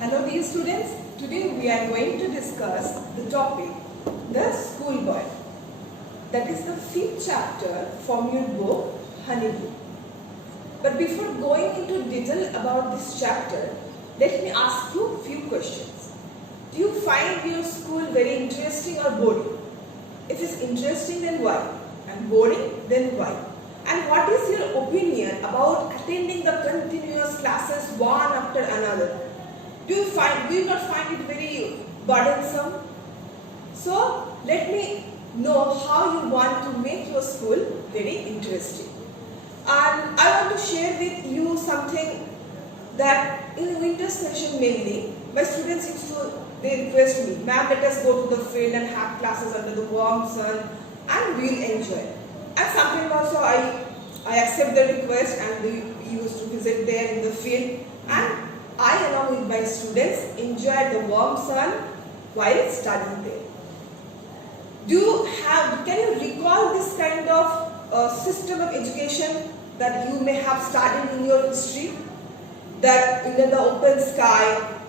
Hello dear students, today we are going to discuss the topic, the schoolboy. That is the 5th chapter from your book, Honeybee. But before going into detail about this chapter, let me ask you a few questions. Do you find your school very interesting or boring? If it's interesting, then why? And boring, then why? And what is your opinion about attending the continuous classes one after another? Do you not find it very burdensome? So let me know how you want to make your school very interesting. And I want to share with you something that in the winter session mainly, my students they request me, ma'am, let us go to the field and have classes under the warm sun and we'll enjoy. And sometimes also I accept the request and we used to visit there in the field, and I along with my students enjoy the warm sun while studying there. Can you recall this kind of system of education that you may have studied in your history? That in the open sky,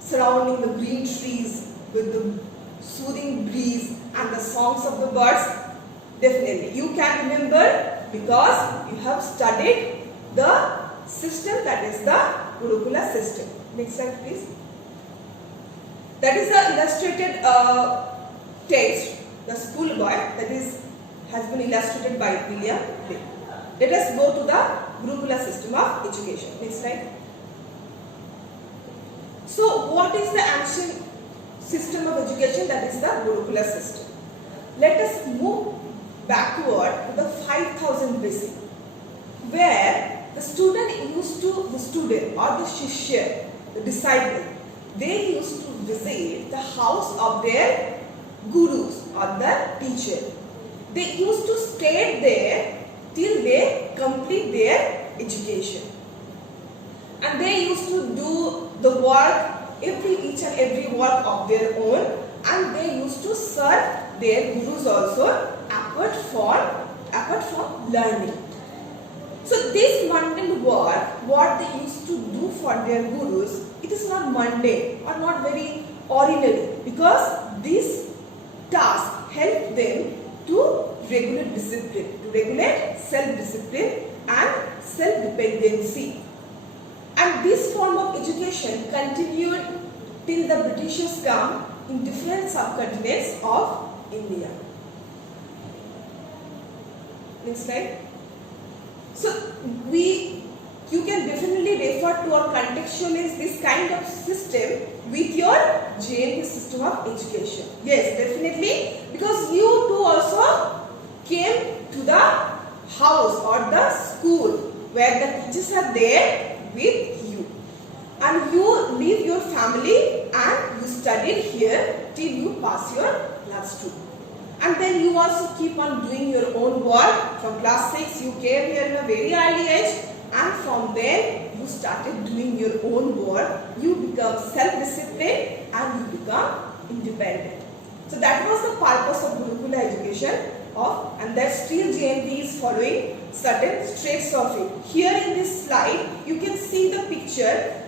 surrounding the green trees with the soothing breeze and the songs of the birds? Definitely, you can remember because you have studied the system that is the Gurukula system. Next slide please. That is the illustrated text, the schoolboy, that has been illustrated by William Blake. Let us go to the Gurukula system of education. Next slide. So what is the ancient system of education? That is the Gurukula system. Let us move backward to the 5000 BC, where the student or the shishya, the disciple, they used to visit the house of their gurus or the teacher. They used to stay there till they complete their education. And they used to do the work, each and every work of their own, and they used to serve their gurus also apart from learning. So this mundane work, what they used to do for their gurus, it is not mundane or not very ordinary, because this task helped them to regulate discipline, to regulate self-discipline and self-dependency. And this form of education continued till the Britishers come in different subcontinents of India. Next slide. So you can definitely refer to or contextualize this kind of system with your JNV system of education. Yes, definitely, because you too also came to the house or the school where the teachers are there with you, and you leave your family and you studied here till you pass your class 2. And then you also keep on doing your own work. From class 6 you came here in a very early age, and from there you started doing your own work. You become self-disciplined and you become independent. So that was the purpose of Gurukula education, and that still JNV is following certain traits of it. Here in this slide you can see the picture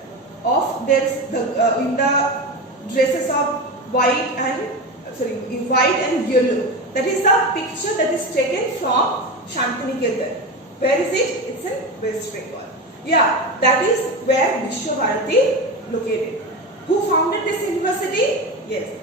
of in the dresses of white and yellow. That is the picture that is taken from Shantiniketan. Where is it? It's in West Bengal. Yeah, that is where Vishwabharati located. Who founded this university? Yes,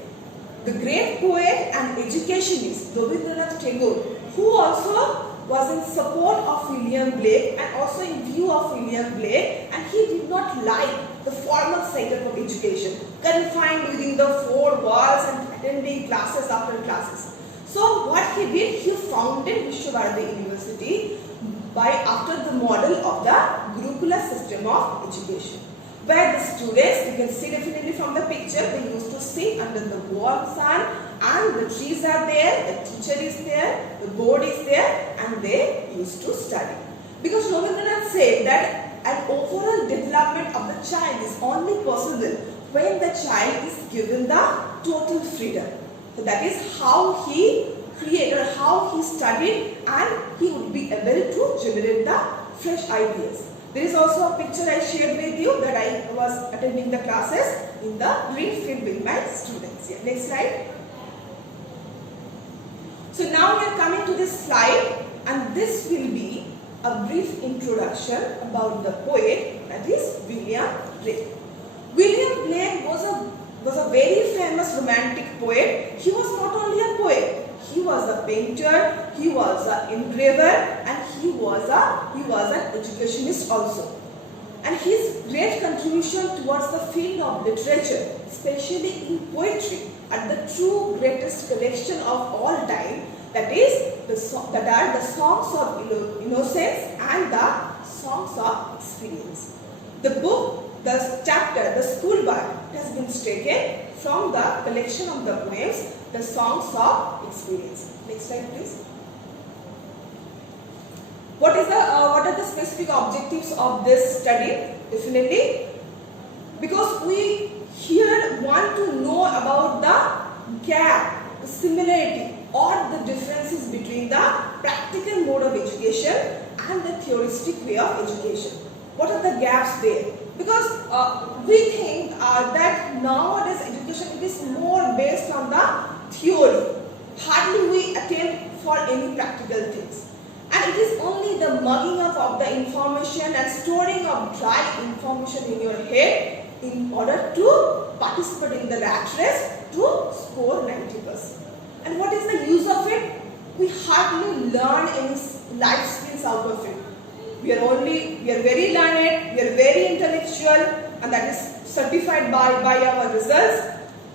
the great poet and educationist Rabindranath Tagore, who also was in support of William Blake and also in view of William Blake, and he did not like the formal setup of education, confined within the 4 walls and attending classes after classes. So what he did, he founded Vishwabharati University after the model of the Gurukula system of education, where the students, you can see definitely from the picture, they used to sit under the warm sun, and the trees are there, the teacher is there, the board is there, and they used to study. Because Rabindranath said that an overall development of the child is only possible when the child is given the total freedom. So that is how he created, or how he studied, and he would be able to generate the fresh ideas. There is also a picture I shared with you that I was attending the classes in the green field with my students. Yeah. Next slide. So now we are coming to this slide, and this will be a brief introduction about the poet, that is William Blake. William Blake was a very famous romantic poet. He was not only a poet, he was a painter, he was an engraver, and he was an educationist also. And his great contribution towards the field of literature, especially in poetry, are the true greatest collection of all time, that are the songs of innocence and the songs of experience. The book, the chapter, the School Bard, has been taken from the collection of the poems, the songs of experience. Next slide, please. What are the specific objectives of this study? Definitely, because we here want to know about the gap, the similarity, or the differences between the practical mode of education and the theoristic way of education. What are the gaps there? Because we think that nowadays education is more based on the theory. Hardly we attempt for any practical things. And it is only the mugging up of the information and storing of dry information in your head in order to participate in the rat race to score 90%. And what is the use of it? We hardly learn any life skills out of it. We are very learned, we are very intellectual, and that is certified by our results.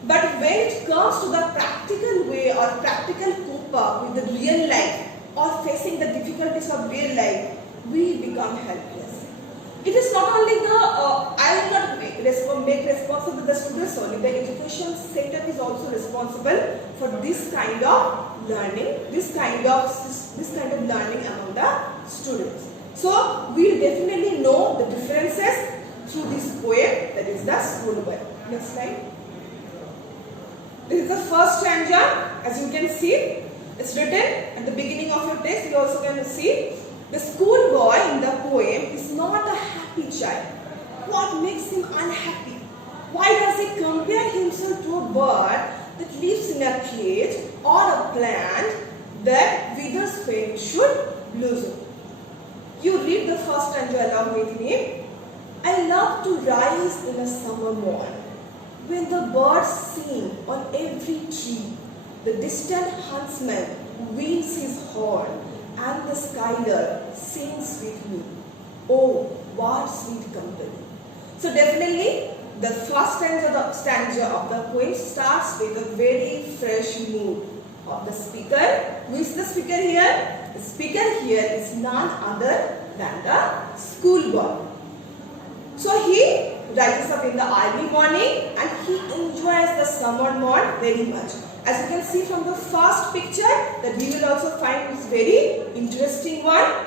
But when it comes to the practical way or practical cope up with the real life or facing the difficulties of real life, we become helpless. It is not only I will not make responsible the students only. The education sector is also responsible for this kind of learning, this kind of learning among the students. So we will definitely know the differences through this poem, that is the School Bard. Next slide. This is the first stanza. As you can see, it's written at the beginning of your text. You also can see the schoolboy in the poem is not a happy child. What makes him unhappy? Why does he compare himself to a bird that lives in a cage or a plant that withers when it should blossom? You read the first stanza along with me. I love to rise in a summer morn when the birds sing on every tree. The distant huntsman winds his horn and the skylark sings with me. Oh, what sweet company. So definitely the first stanza of the poem starts with a very fresh mood of the speaker. Who is the speaker here? The speaker here is none other than the schoolboy. So he rises up in the early morning and he enjoys the summer morn very much. As you can see from the first picture, that we will also find this very interesting one.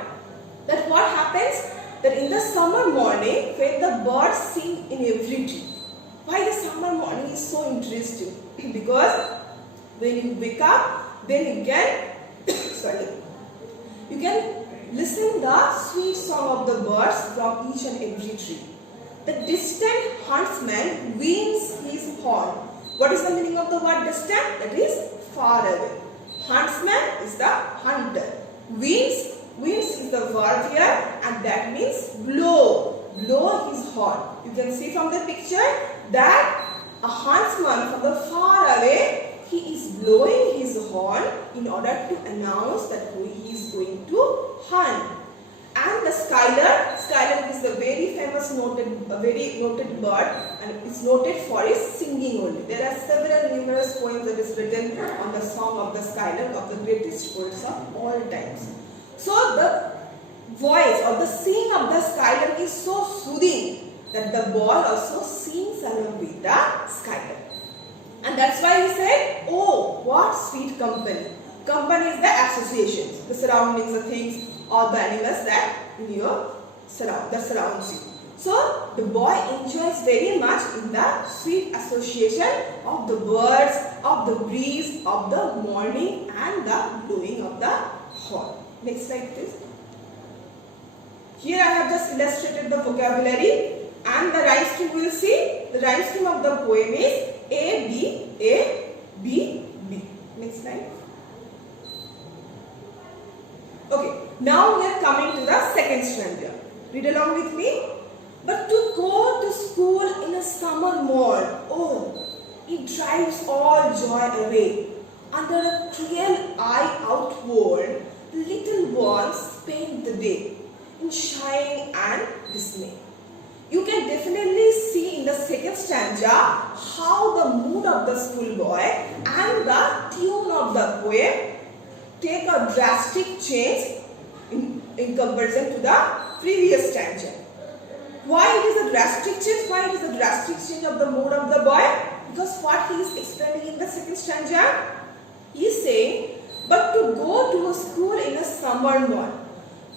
That what happens? That in the summer morning, when the birds sing in every tree. Why the summer morning is so interesting? Because when you wake up, then you can, you can listen the sweet song of the birds from each and every tree. The distant huntsman winds his horn. What is the meaning of the word distant? That is far away. Huntsman is the hunter. Winds is the verb here, and that means blow. Blow his horn. You can see from the picture that a huntsman from the far away, he is blowing his horn in order to announce that he is going to hunt. And the skylark is the very famous very noted bird, and it's noted for its singing only. There are several numerous poems that is written on the song of the skylark, of the greatest poets of all times. So the voice or the singing of the skylark is so soothing that the boy also sings along with the skylark. And that's why he said, oh, what sweet company. Company is the associations, the surroundings, the things, or the animals that surrounds you. So the boy enjoys very much in the sweet association of the birds, of the breeze, of the morning, and the blowing of the horn. Next slide, please. Here I have just illustrated the vocabulary and the rhyme scheme will rhyme scheme of the poem is A, B, B. Next slide. Okay, now we are coming to the second stanza. Read along with me. But to go to school in a summer morn, oh, it drives all joy away. Under a cruel eye outward, little ones spend the day in shine and dismay. You can definitely see in the second stanza how the mood of the schoolboy and the tune of the poem take a drastic change in comparison to the previous stanza. Why it is a drastic change? Why it is a drastic change of the mood of the boy? Because what he is explaining in the second stanza, he is saying, but to go to a school in a summer morning.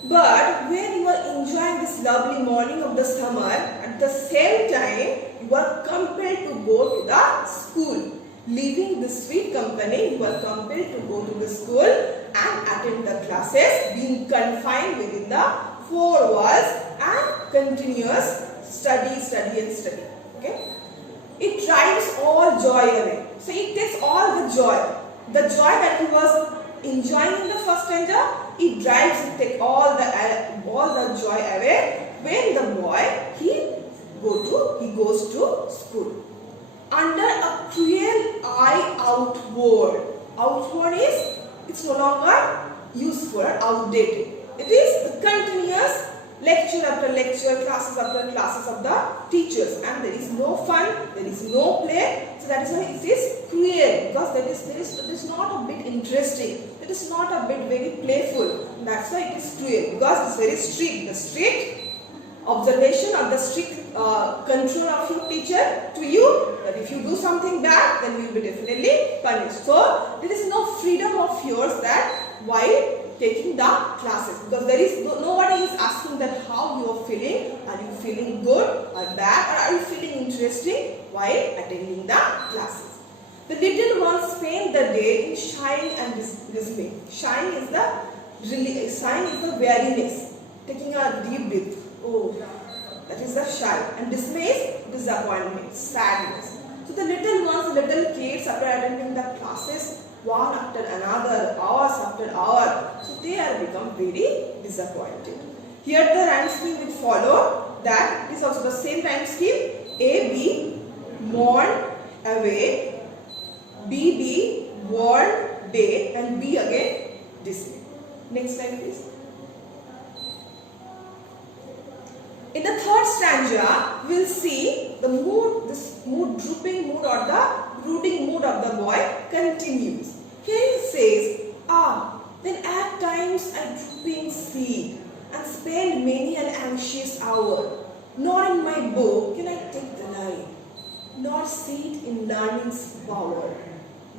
But when you are enjoying this lovely morning of the summer, at the same time, you are compelled to go to the school. Leaving the sweet company, you are compelled to go to the school and attend the classes, being confined within the four walls and continuous study. Okay? It drives all joy away. So it takes all the joy. The joy that he was enjoying in the first stanza, it drives, it takes all the joy away when the boy he goes to school. Under a cruel eye outward. Outward is, it's no longer useful, outdated. It is the continuous lecture after lecture, classes after classes of the teachers, and there is no fun, there is no play. So that is why it is cruel, because that is not a bit interesting, it is not a bit very playful. That's why it is cruel, because it's very strict. The strict observation or the strict control of your teacher to you, that if you do something bad, then you will be definitely punished. So there is no freedom of yours that while taking the classes, because there is nobody is asking that how you are feeling. Are you feeling good or bad, or are you feeling interesting while attending the classes? The little ones spend the day in shine and dismay. Shine is the weariness, taking a deep breath. Oh, that is the shine, and dismay is disappointment, sadness. So the little ones, little kids, after attending the classes, one after another, hours after hour, so they are become very disappointed. Here the rhyme scheme will follow, that is also the same rhyme scheme. A, B, morn, away, B, B, worn, day, and B again, dismay. Next slide please. In the third stanza, we will see the mood, drooping mood or the brooding mood of the boy continues. Here he says, then at times I drooping sit and spend many an anxious hour. Nor in my book can I take the light, nor sit in learning's bower,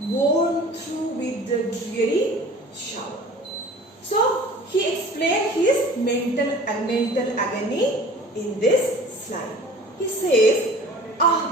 worn through with the dreary shower. So he explained his mental agony in this slide. He says,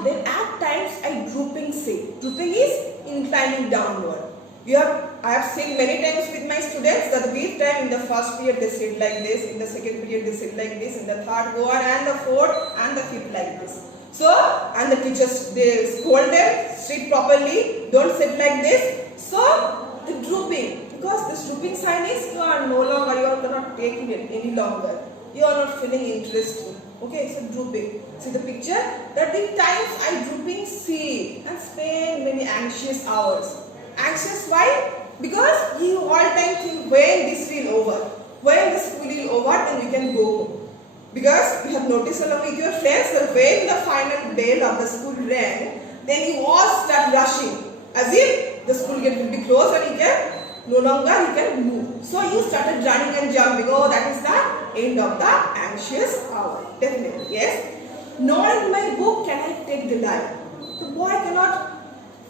then at times I drooping sit. Drooping is inclining downward. I have seen many times with my students that each time in the first period they sit like this, in the second period they sit like this, in the third go on, and the fourth and the fifth like this. So, and the teachers, they scold them, sit properly, don't sit like this. So, the drooping, because this drooping sign is you are not taking it any longer. You are not feeling interested. Okay, so drooping. See the picture? That the times I drooping sit and spend many anxious hours. Anxious why? Because you all time think when this will over. When the school will over, then you can go home. Because you have noticed along with your friends that when the final bell of the school rang, then you all start rushing. As if the school gate will be closed and you can no longer move. So you started running and jumping. Oh, that is the end of the anxious hour. Definitely, yes. Nor in my book can I take delight. The boy cannot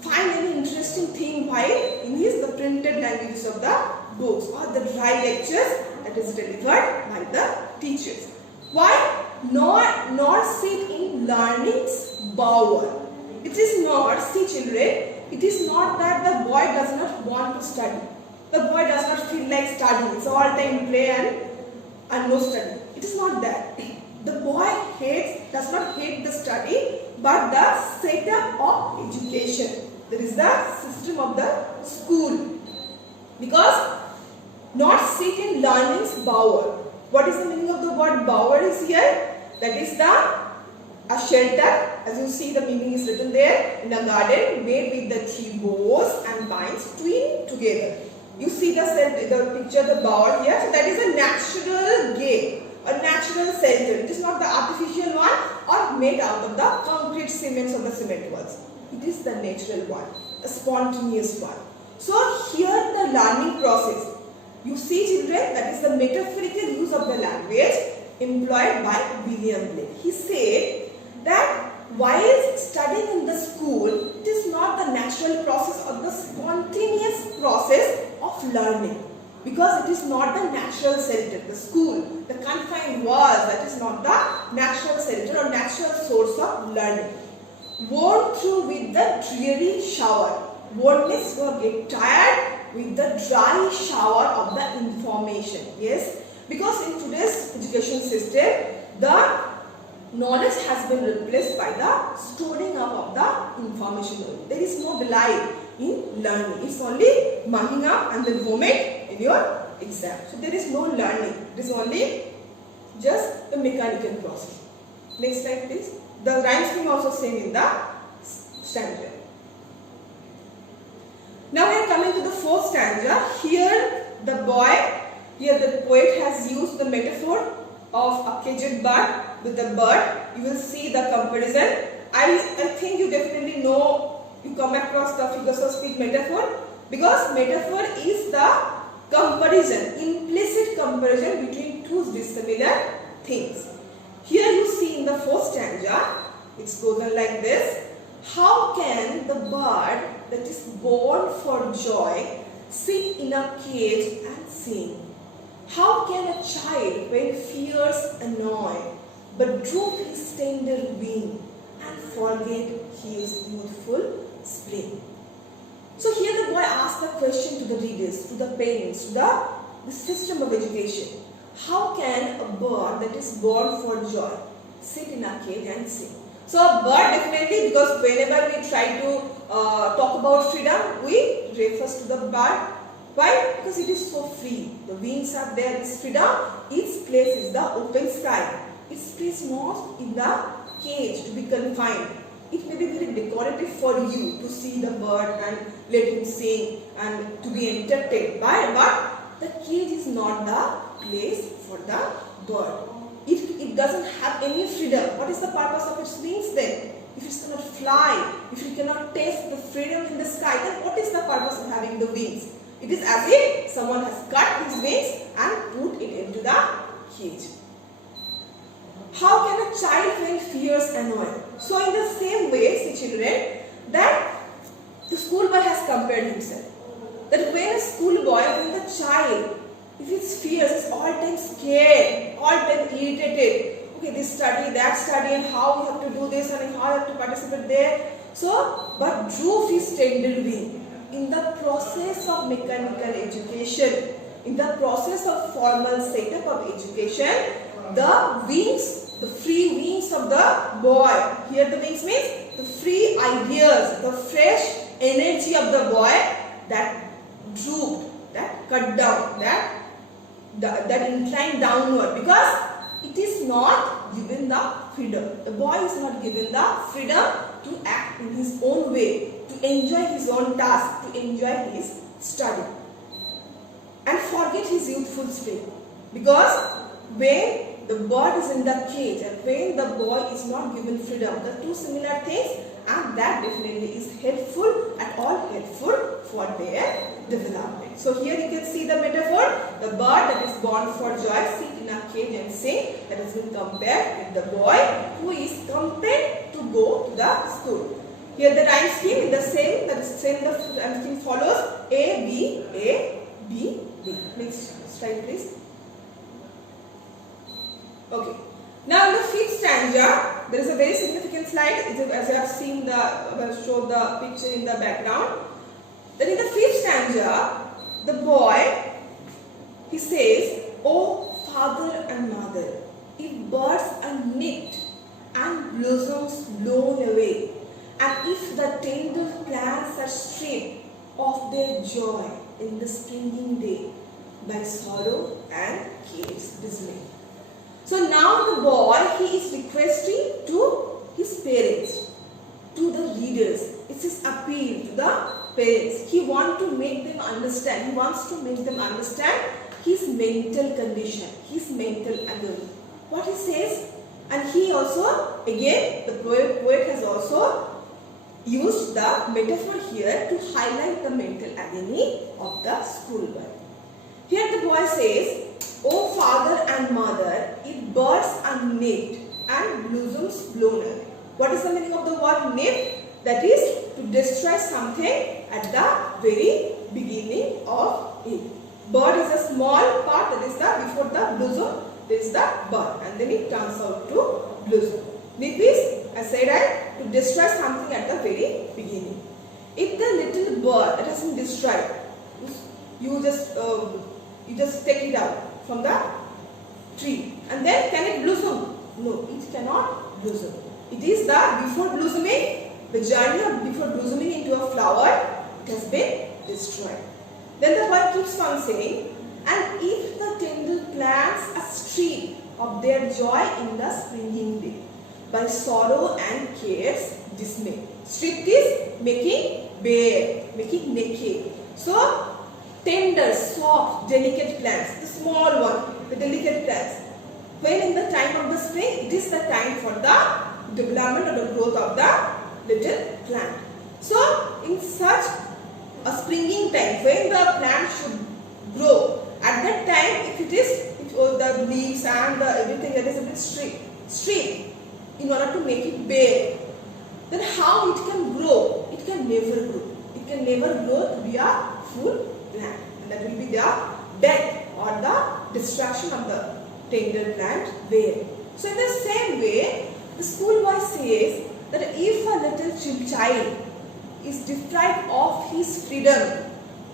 find any interesting thing while in the printed languages of the books or the dry lectures that is delivered by the teachers. Why? Nor sit in learning's bower. It is not, see children, it is not that the boy does not want to study. The boy does not feel like studying. It's all time play and no study. It is not that. The boy does not hate the study, but the setup of education. That is the system of the school. Because not sit in learning's bower. What is the meaning of the word bower is here? That is a shelter. As you see, the meaning is written there. In a garden made with the three boughs and vines twined together. You see the picture, the bower here. So that is a natural gate, a natural shelter. It is not the artificial one or made out of the concrete cements of the cement walls. It is the natural one, a spontaneous one. So here the learning process. You see, children, that is the metaphorical use of the language employed by William Blake. He said that while studying in the school, it is not the natural process or the spontaneous process of learning, because it is not the natural shelter. The school, the confined walls, that is not the natural shelter or natural source of learning. Worn through with the dreary shower. Worn means you get tired with the dry shower of the information. Yes, because in today's education system, the knowledge has been replaced by the storing up of the information. There is no delight in learning. It's only marking up and then vomit in your exam. So there is no learning. It is only just the mechanical process. Next slide, please. The rhyme scheme also same in the stanza. Now we are coming to the fourth stanza. Here the poet has used the metaphor of a caged bird with the bird. You will see the comparison. I think you definitely know, you come across the figures of speech metaphor, because metaphor is the comparison, implicit comparison between two dissimilar things. Here you see in the fourth stanza, it's goes on like this. How can the bird that is born for joy sit in a cage and sing? How can a child, when fears annoy, but droop his tender wing and forget his youthful spring? So here the boy asks the question to the readers, to the parents, to the system of education. How can a bird that is born for joy sit in a cage and sing? So a bird definitely, because whenever we try to talk about freedom, we refer to the bird. Why? Because it is so free. The wings are there, this freedom. Its place is the open sky. Its place not in the cage to be confined. It may be very decorative for you to see the bird and let him sing and to be entertained by, but the cage is not the place for the bird. It doesn't have any freedom. What is the purpose of its wings then? If it cannot fly, if it cannot taste the freedom in the sky, then what is the purpose of having the wings? It is as if someone has cut his wings and put it into the cage. How can a child when fears annoy? So in the same way, see children, that the schoolboy has compared himself. That when a schoolboy, when the child, if his fears is all time scared, all time irritated, okay, this study, that study, and how we have to do this and how we have to participate there. So, but droop his tender wing. In the process of mechanical education, in the process of formal setup of education, the wings, the free wings of the boy, here the wings means the free ideas, the fresh energy of the boy that drooped, that cut down, that inclined downward, because it is not given the freedom. The boy is not given the freedom to act in his own way, to enjoy his own task, to enjoy his study and forget his youthful spring. Because when the bird is in the cage and when the boy is not given freedom, the two similar things, and that definitely is helpful, at all helpful for their development. So here you can see the metaphor, the bird that is born for joy sit in a cage and sing, that has been compared with the boy who is compelled to go to the school. Here the rhyme scheme is the same, the rhyme scheme follows A, B, A, B, B. Next slide please. Okay. Now in the fifth stanza, there is a very significant slide, as you have seen show the picture in the background. Then in the fifth stanza, the boy, he says, "Oh father and mother, if birds are nipped and blossoms blown away, and if the tender plants are stripped of their joy in the springing day by sorrow and cares dismay. So now the boy, he is requesting to his parents, to the readers. It's his appeal to the parents. He wants to make them understand. He wants to make them understand his mental condition, his mental agony. What he says, and he also, again, the poet has also used the metaphor here to highlight the mental agony of the schoolboy. Here the boy says, "O father and mother, if birds are nipped and blossoms blown away." What is the meaning of the word nip? That is to destroy something at the very beginning of it. Bird is a small part, that is the before the blossom, there is the bud, and then it turns out to blossom. Nip is, I said, right, to destroy something at the very beginning. If the little bird that has been destroyed, you just take it out from the tree, and then can it blossom? No, it cannot blossom. It is the before blossoming, the journey of before blossoming into a flower, it has been destroyed. Then the bird keeps on saying, "And if the tender plants are stripped of their joy in the springing day by sorrow and cares dismay." Stripped is making bare, making naked. So tender, soft, delicate plants, the small one, the delicate plants. When in the time of the spring, it is the time for the development or the growth of the little plant. So in such a springing time, when the plant should grow, at that time, if the leaves and everything that is a bit straight, in order to make it bare, then how it can grow? It can never grow. It can never grow to be a full plant. And that will be the death or the destruction of the tender plant bare. So in the same way, the schoolboy says that if a little child is deprived of his freedom,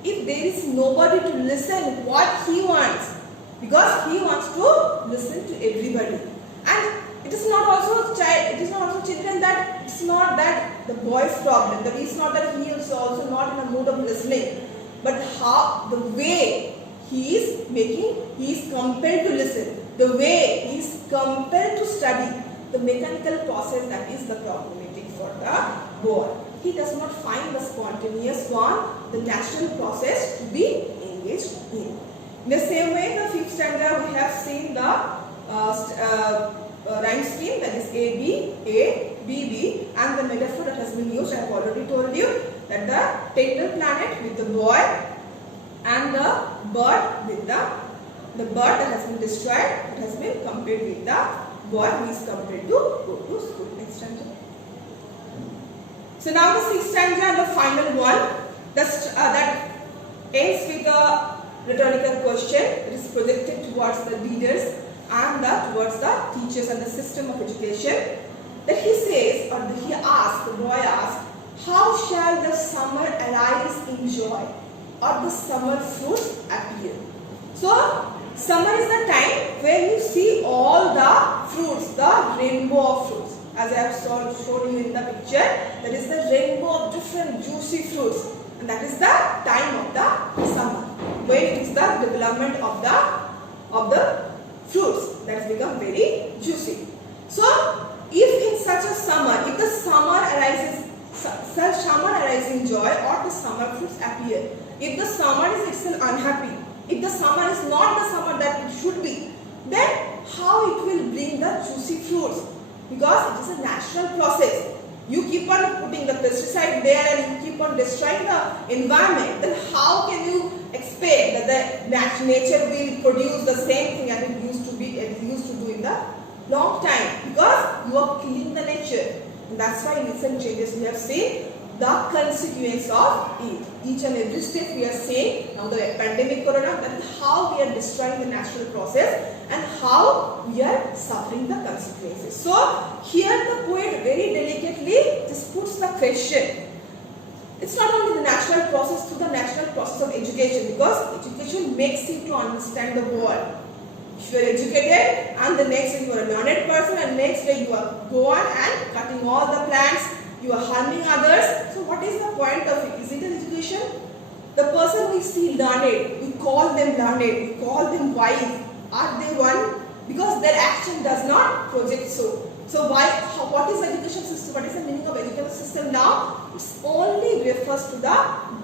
if there is nobody to listen what he wants, because he wants to listen to everybody, and it is not also children, that it's not that the boy's problem, that it's not that he is also not in a mood of listening, but how the way he is compelled to listen, the way he is compelled to study, the mechanical process, that is the problematic for the boy. He does not find the spontaneous one, the natural process to be engaged in. In the same way, the fifth stanza we have seen the rhyme scheme, that is A, B, B, and the metaphor that has been used. I have already told you that the tender planet with the boy and the bird with the bird that has been destroyed, that has been compared with the boy who is compared to go to school. Next stanza. So now the sixth stanza and the final one, that ends with a rhetorical question. It is projected towards the leaders and towards the teachers and the system of education. That he says, or he asks, the boy asks, "How shall the summer arise in joy, or the summer fruits appear?" So summer is the time when you see all the fruits, the rainbow of fruits. As I have shown you in the picture, that is the rainbow of different juicy fruits, and that is the time of the summer, when it is the development of the fruits that has become very juicy. So if in such a summer, if the summer arises in joy, or the summer fruits appear, if the summer is itself unhappy, if the summer is not the summer that it should be, then how it will bring the juicy fruits? Because it is a natural process. You keep on putting the pesticide there and you keep on destroying the environment, then how can you expect that the nature will produce the same thing as it used to do in the long time? Because you are killing the nature. And that's why in recent changes we have seen the consequence of it. Each and every step we are seeing, now the pandemic corona, that is how we are destroying the natural process and how we are suffering the consequences. So here the poet very delicately just puts the question. It's not only the natural process, to the natural process of education, because education makes you to understand the world If you are educated and the next day you are a learned person and next day you are gone and cutting all the plants, you are harming others. So what is the point of it? Is it an education? The person we see learned, we call them learned, we call them wise. Are they one? Because their action does not project so. So what is the education system? What is the meaning of education system now? It only refers to the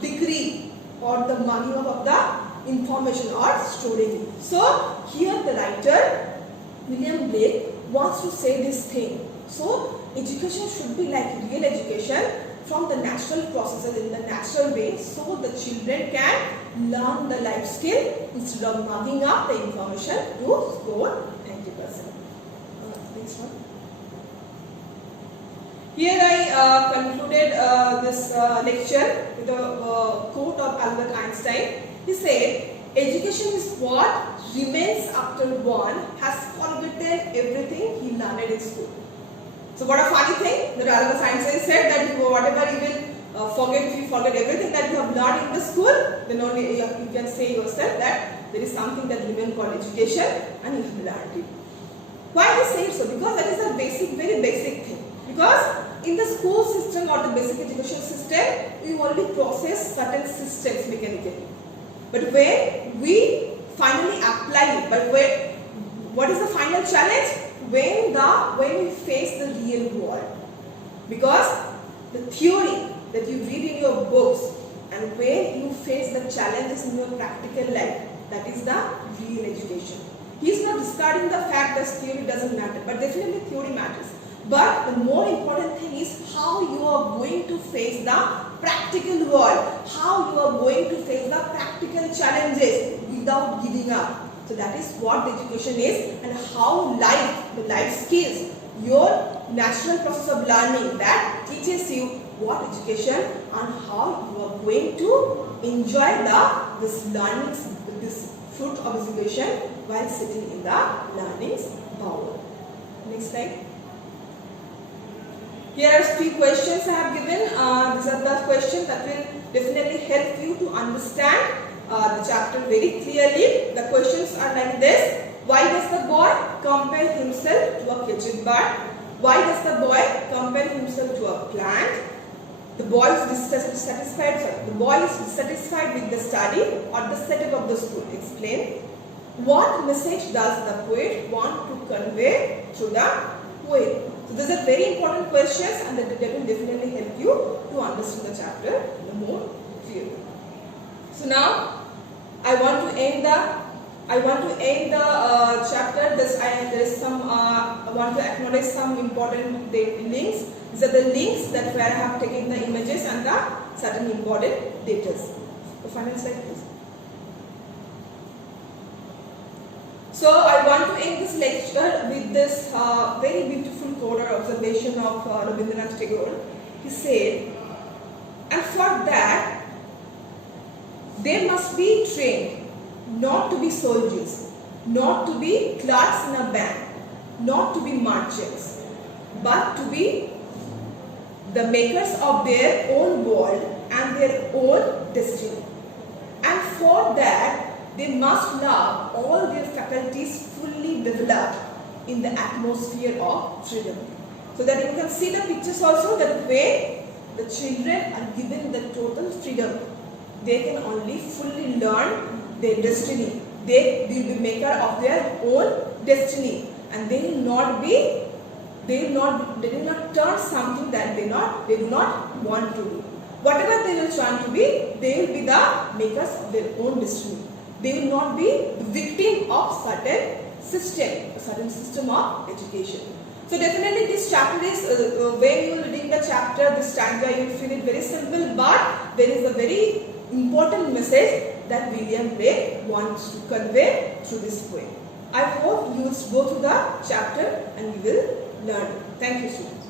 degree or the meaning of the information or storing. So here the writer William Blake wants to say this thing. So education should be like real education from the natural processes in the natural way, so the children can learn the life skill instead of mugging up the information to score 90%. Next one. Here I concluded this lecture with a quote of Albert Einstein. He said, "Education is what remains after one has forgotten everything he learned in school." So what a funny thing that Albert Einstein said, that whatever you will forget, if you forget everything that you have learned in the school, then only you can say yourself that there is something that remains called education and you have learned it. Why he said so? Because that is a basic, very basic thing. Because in the school system or the basic education system, we only process certain systems mechanically. But when we finally apply it, what is the final challenge? When we face the real world. Because the theory that you read in your books and when you face the challenges in your practical life, that is the real education. He is not discarding the fact that theory doesn't matter, but definitely theory matters. But the more important thing is how you are going to face the practical world, how you are going to face the practical challenges without giving up. So that is what the education is, and how the life skills, your natural process of learning that teaches you what education and how you are going to enjoy this learning, this fruit of education while sitting in the learning bowl. Next slide. Here are three questions I have given. These are the questions that will definitely help you to understand the chapter very clearly. The questions are like this. Why does the boy compare himself to a caged bird? Why does the boy compare himself to a plant? The boy is dissatisfied with the study or the setup of the school. Explain. What message does the poet want to convey through the poem? So these are very important questions, and that will definitely help you to understand the chapter more clearly. So now I want to end the chapter. There is some I want to acknowledge some important links. These are the links that where I have taken the images and the certain important data. The final slide, please. So I want to end this lecture with this very beautiful quote or observation of Rabindranath Tagore. He said, "And for that, they must be trained not to be soldiers, not to be clerks in a bank, not to be merchants, but to be the makers of their own world and their own destiny. And for that, they must love all their faculties fully developed in the atmosphere of freedom." So that you can see the pictures also, that when the children are given the total freedom, they can only fully learn their destiny. They will be maker of their own destiny, and they will not turn something that they do not want to do. Whatever they will try to be, they will be the makers of their own destiny. They will not be the victim of a certain system of education. So definitely this chapter is, when you are reading the chapter, this stanza, you will feel it very simple, but there is a very important message that William Blake wants to convey through this poem. I hope you will go through the chapter and you will learn. Thank you, students.